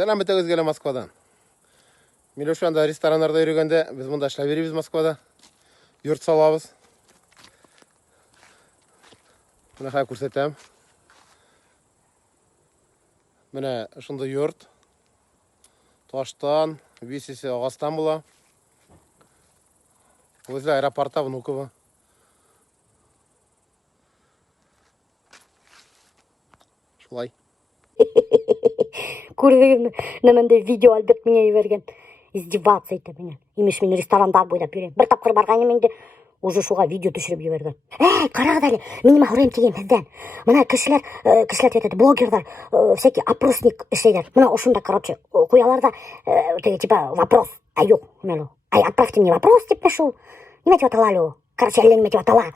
Сәлем өтегізгелі Москвадан. Милеша анда ресторандарда үйрегенде, біз мұнда ішлай береміз Москвада. Йорт салабыз. Мына қай көрсетем. Міне шынды йорт. Таштан, весесі ағастан бұла. Возле аэропорта Внуково. Шулай. Көрдіңіз неменде видео Альберт мене жіберген. Издеваться етті менен. Имеш мен ресторандар бойлап жүрем. Бір тапқыр барған еменде уже шуға видео түшіріп жіберген. Қарағыз әлі, менің мағұрайым теген бізден. Мына кішілер етеді, блогердар, всякий опросник істейдер. Мына ошында, короче, қояларда, типа, вопрос. Ай, жоқ, мелу. Ай, отправьте мне вопрос, деп пишу. Неме деп аталалу? Короче, әлленіме деп атала.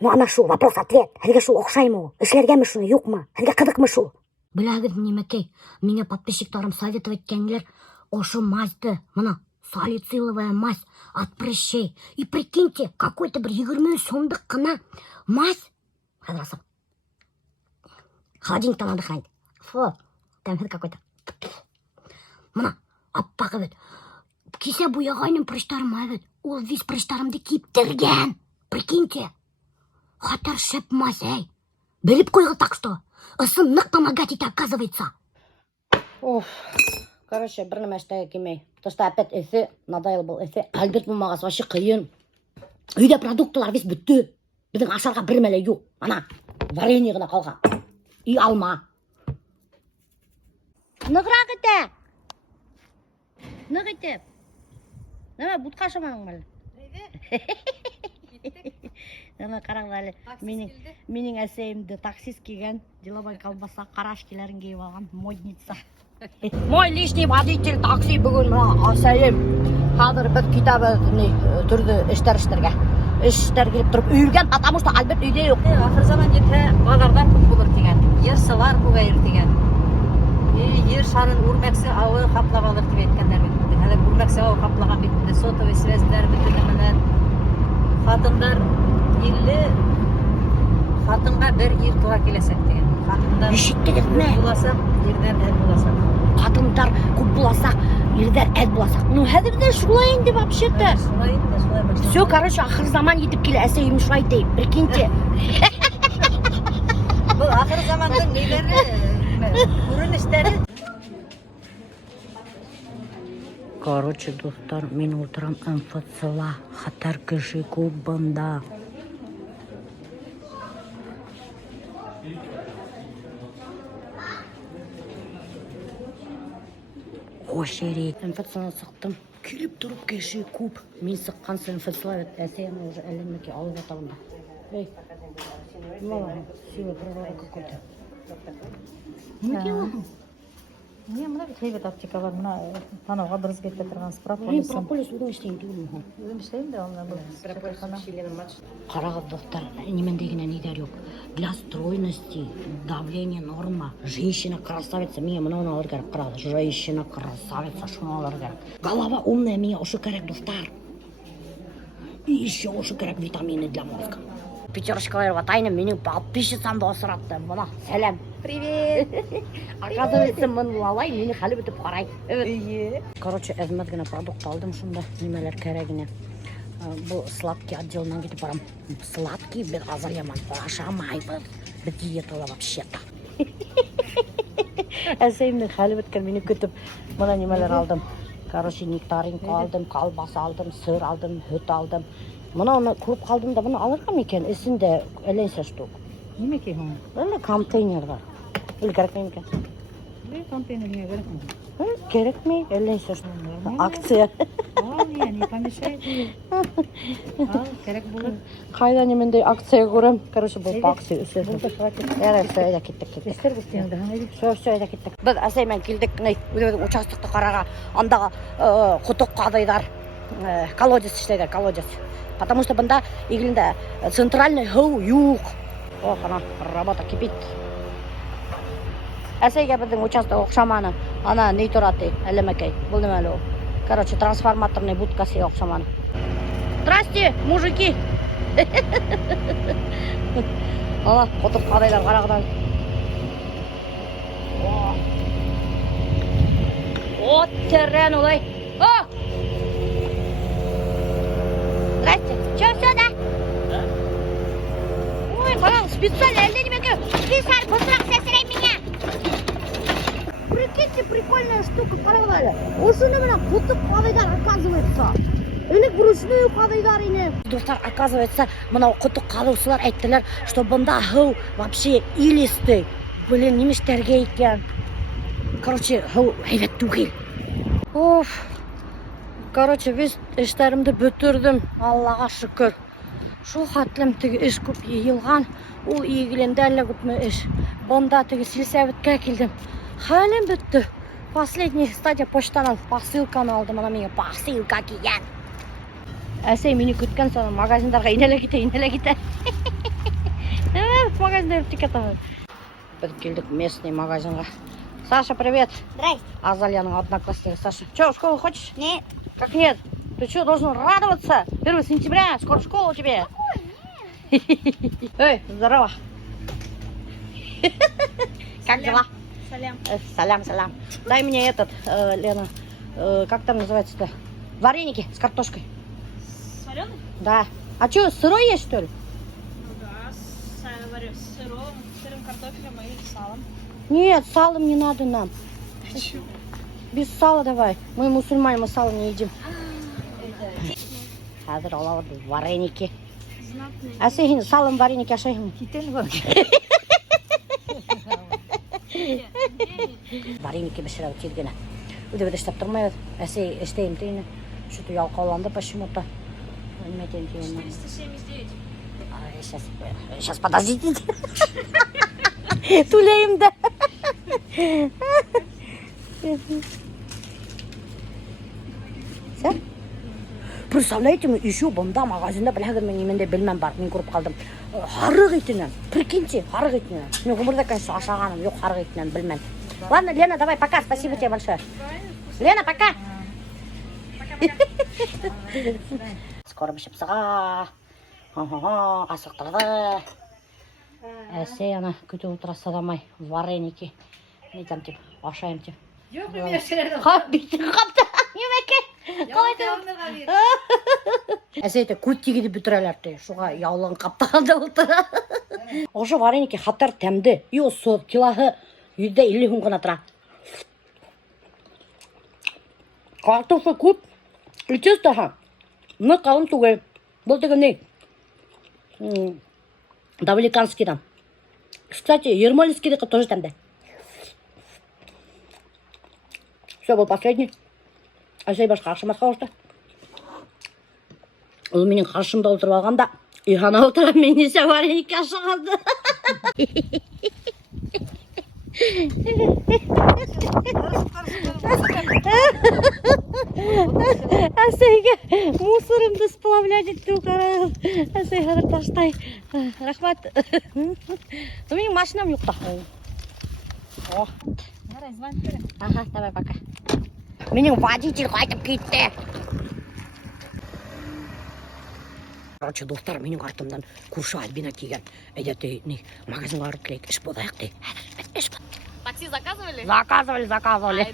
Ну, ана шу, вопрос-ответ. Әлге шу оқшаймы? Ішлергемі шу, юқ ма? Әлге қыдық мы шу? Біләгіз немекей, меня подписчиктарым советовать кәнелер, ошу мазьды, мына, салициловая мазь от прыщей. И прикиньте, какой-то бір 20 сомдық қына мазь. Хадрасым. Холодильниктан отдыхает. Фу, тәмхід какой-то. Мына, аппағы бет. Кесе буяғайным прыштарым әбет. Ол весь прыштарымды киптірген. Прикиньте. Хатар шеп мазь, әй. Біліп қойғы так что. Ысын нық помогать ете, оказывается. Короче, бір нәмә эштәге кемей. То, что опять эфе, надоел был эфе. Альберт булмағас, вообще қиын. Үйде продуктылар весь бүтті. Біздің ашарға бір мәле жоқ. Ана, варенье ғына қалған. Үй алма. Нығырақ ете. Нық ете. Нәмә, бұтқа шаманың мәлі. Ана қараңыз әлі, менің әсейімді таксист келген, деловой колбаса, қарашкелерін кейіп алған, модница. Мой лишний водитель такси бүгін әсейім. Қазір бір китабы түрді іштер-іштерге. Іштер келіп тұрып үйілген, потому что Альберт үйде жоқ. Ақыр заман жете балардан көп болыр деген. Ерсылар көбейір деген. Ер шарын үрмәксі ауы қаплап алыр деп еткендер бетінде. Әлі үрмәксі ауы қаплаған бетінде сотовый связьлер бітілімінен. Қатындар иллі қатынға бір ер туға келесек деген. Қатындар көп боласақ, ердер әд боласақ. Қатындар көп боласақ, ердер әд боласақ. Ну, әдімде шулай енді вообще-то. Шулай енді, шулай бақшы. Все, короче, ақыр заман етіп келе әсейім шулай дейіп, прикиньте. Бұл ақыр замандың нелері, көрініштері. Короче, достар, мен отырам МФЦ-ла, хатар кіші көп бында. Хош ерек. МФЦ-ны сықтым. Келіп тұрып кеші көп. Мен сыққан сы МФЦ-ла әсейіні уже әлемеке алып атауында. Эй, мала, сила прорава какой-то. Не делаем? Не, мына бит хейбет аптека бар, мына танауға дұрыс кетпей тұрған Мен прополисым. прополис өзім іштейін деймін. Өзім іштеймін де, оны бұл прополисына. Қарағыз достар, немендегіне нейдер жоқ. Для стройности, давление норма. Женщина красавица, мне мынауны алыр керек, қарағыз. Женщина красавица, шуны алыр керек. Голова умная, мне ұшы керек, достар. И еще ұшы керек витамины для мозга. Пятерочкалар ватайны, менің подписчицамды осыратты. Мына, сәлем. Привет! Оказывается, мен лалай, мені халі бітіп қарай. Короче, әзмет гіне продукт алдым шында, немелер керегіне. Бұл сладкий отделынан кетіп барам. Сладкий біз азаяман, ашамайбыз. Біз диетала вообще-то. Әсейімнің халі біткен мені күтіп, мұна немелер алдым. Короче, нектаринка алдым, колбаса алдым, сыр алдым, хүт алдым. Мұна оны көріп қалдым да, бұны алырға мекен, ісінде әленсе штук. Неме кейхің? Әлі контейнер бар. Әлі керек ме екен? Контейнер не керек ме? Керек ме? Әленсе штук. Акция. Не помешает. Керек болыр. Қайда немендей акция көрем. Короче, бұл акция үсі. Әрі, все, әйда кеттік. Естер бұстеңді. Все, әйда кеттік. Біз әсеймен келдік, участокты қараға, андағы құтық қадайдар, колодец іштейдер, колодец. Потому что бында игілінде центральный хау юқ. О, қана, работа кипит. Әсейге біздің участок оқшаманы, ана ней тұраты, әлемекей, бұл немелі о. Короче, трансформаторный будкасы оқшаманы. Здрасте, мужики! Ана, құтып қадайлар қарағыдан. Вот террен улай. О! Здрасте. Че, все, да? Да. Ой, пожалуйста, специально, әлденеменге специально быстрак сесірей меня. Прикиньте, прикольная штука, қарағылайлы. Осыны мына құтып қағидар, оказывается. Элек вручную қағидар ені. Достар, оказывается, мынау құтып қалушылар айттылар, что бұнда хау вообще илисті. Блин, немештерге екен. Короче, хау әйбет түгел. Оф. Короче, весь işlerimді бүтірдім, Аллаға шүкір. Шу хатлым тігі іш көп егілған, ол егілінде әлі көпмі іш. Бұнда тігі сельсоветке келдім. Халім бүтті. Последний стадия почтанан посылканы алдым, ана менге посылка келген. Әсей мені күткен соң магазиндарға инеле кете. Магазинда өптік кетті. Біз келдік местный магазинға. Саша, привет. Здрасте. Азальяның однокласснигі Саша. Че, в школу хочешь? Нет. Как нет? Ты что, должен радоваться? 1 сентября, скоро школа у тебя. Эй, здорово. Как дела? Салям. Салям. Дай мне этот, Лена, как там называется-то? Вареники с картошкой. Соленый? Да. А что, сырой есть, что ли? Ну да, варю с сырым картофелем и салом. Нет, салом не надо нам. Без сала давай. Мы мусульмане, мы сало не едим. Хазыр олар вареники. Знатный. А сен салом вареники ашайын. Вареники пішіріп келгені. Өде іштеп тұрмай, әсей іштейім дейіні. Что-то ялқауланды почему-то. 479. Сейчас подождите. Тулейім да. Все? Представляете, еще бомда магазинда біләгір мен еменде білмем бар, мен көріп қалдым. Харық етінен, прикиньте, харық етінен. Мен ғұмырда, конечно, ашағаным, жоқ харық етінен білмем. Ладно, Лена, давай, пока, спасибо тебе большое. Лена, пока. Скоро бішіп сыға. Асықтырды. Әсей ана күтіп отырасы адамай, вареники. Не там теп, ашайым теп. Жоқ, мен ершілерді. Биттің қапты, емеке. Әсейті көт тегеді бүтірәлерді, шуға яулығын қаптағанда отыр. Ошы вареники хаттар тәмді. И осы килоғы 150 хүн ғана тұра. Картофы көп. И честно, мы қалым түгел. Бұл деген не? Давликанский там. Кстати, ермолинский тоже там, да. Все, был последний. А сей башқа ашымасқа қошты. Ол менің қаршымда отырып алғанда, үйхана отырып мен несе вареники ашығанды. Әсейге мусорымды сплавлять еттім қарағым. Әсей қадыр таштай. Рахмат. Менің машинам жоқта. Давай, звонь вперед. Ага, давай пока. Менің водитель қайтып кетті. Короче, достар, менің артымдан көрші Альбина келген. Әдетте магазинға барып келейік, іш болайық дей. Іш бол. Такси заказывали? Заказывали.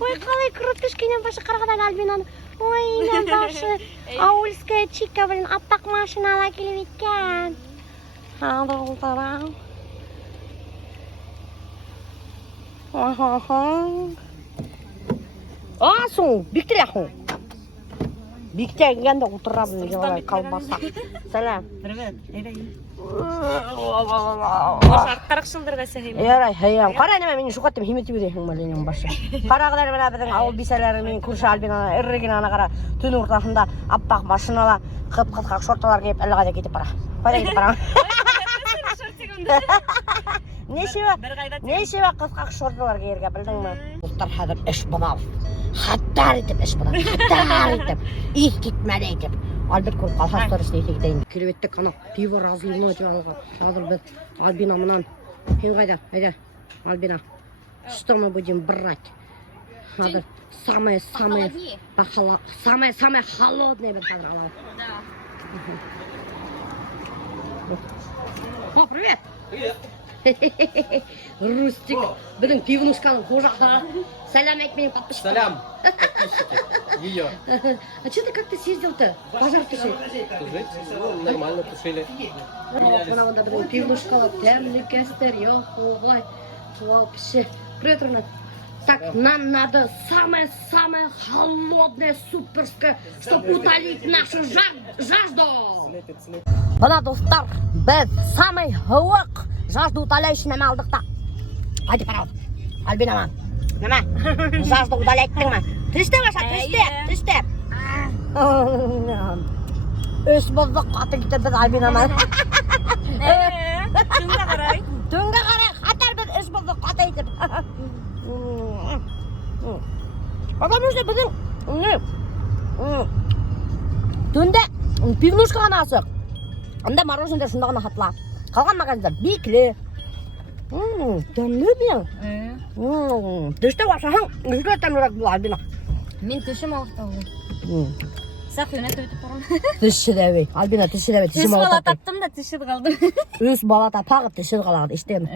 Ой, қалай круто кішкенен башы қарғадан Альбинаны. Ой, мен башы аульская чика, блин, аппақ машина ала келіп еткен. Алдылдырам. Асың, биктер яқың. Биктер келгенде отырабын, елай қалбаса. Сәлем. Привет. Ошар 40 жылдырға сәйім. Ярай, хайям. Қара неме менің шуқаттым химеті бедейін мәленің башы. Қарағыдар мына біздің ауыл бисәлері менің көрші Альбинаны, үрреген ана қара түн ортасында аппақ машинала қып-қытқақ шорталар кеп әлі қайда кетіп бара. Қайда кетіп бара. Нешева қысқақ шорталар кейерге білдің ме? Ұлттар хәдір іш бұлау. Хаттар етіп іш бұлау. Хаттар етіп. Ит кетмәді етіп. Альберт көріп қалса сторисіне етегідейін. Керебетті қана пиво разливно деп алған. Қазір біз Альбина мұнан. Сен қайда? Қайда? Альбина. Что мы будем брать? Қазір самое холодное біз қазір алайық. Да. О, привет! Рустик, біздің пивнушканың қожақтары. Сәлем айт менің подписчикам. Салям, подписчики. Ее. А что ты как-то съездил-то? Пожар тушить. Тушить? Ну, нормально тушили. Мына онда біздің пивнушкалар, тәмлі кәстер, ой, вообще. Привет, Ронат. Так, нам надо самое-самое холодное, суперское, чтобы утолить нашу жажду. Бана, достар, біз самый хылық жажды утоляющий неме алдық та. Haydi para. Альбина ма. Неме? Жажды утоляйттың ма? Тішті баша, тішті. Үш болдық қаты кетті біз Альбина ма. Түнге қарай. Түнге қарай, қатар біз үш болдық қаты етіп. Потому что біздің түнде пивнушка ғана асық. Анда мороженое шында ғана қатыла. Қалған магазиндар бекілі. Тәмлі бен. Түшті башаһың, үшілі тәмлірек бұл Альбина. Мен түшім ауырта ғой. Сақ үйіне төйтіп барам. Түші дәбей, Альбина түші дәбей. Түш бала таптым да түшіп қалдым. Үш бала тапағы түші қалады, іштемі.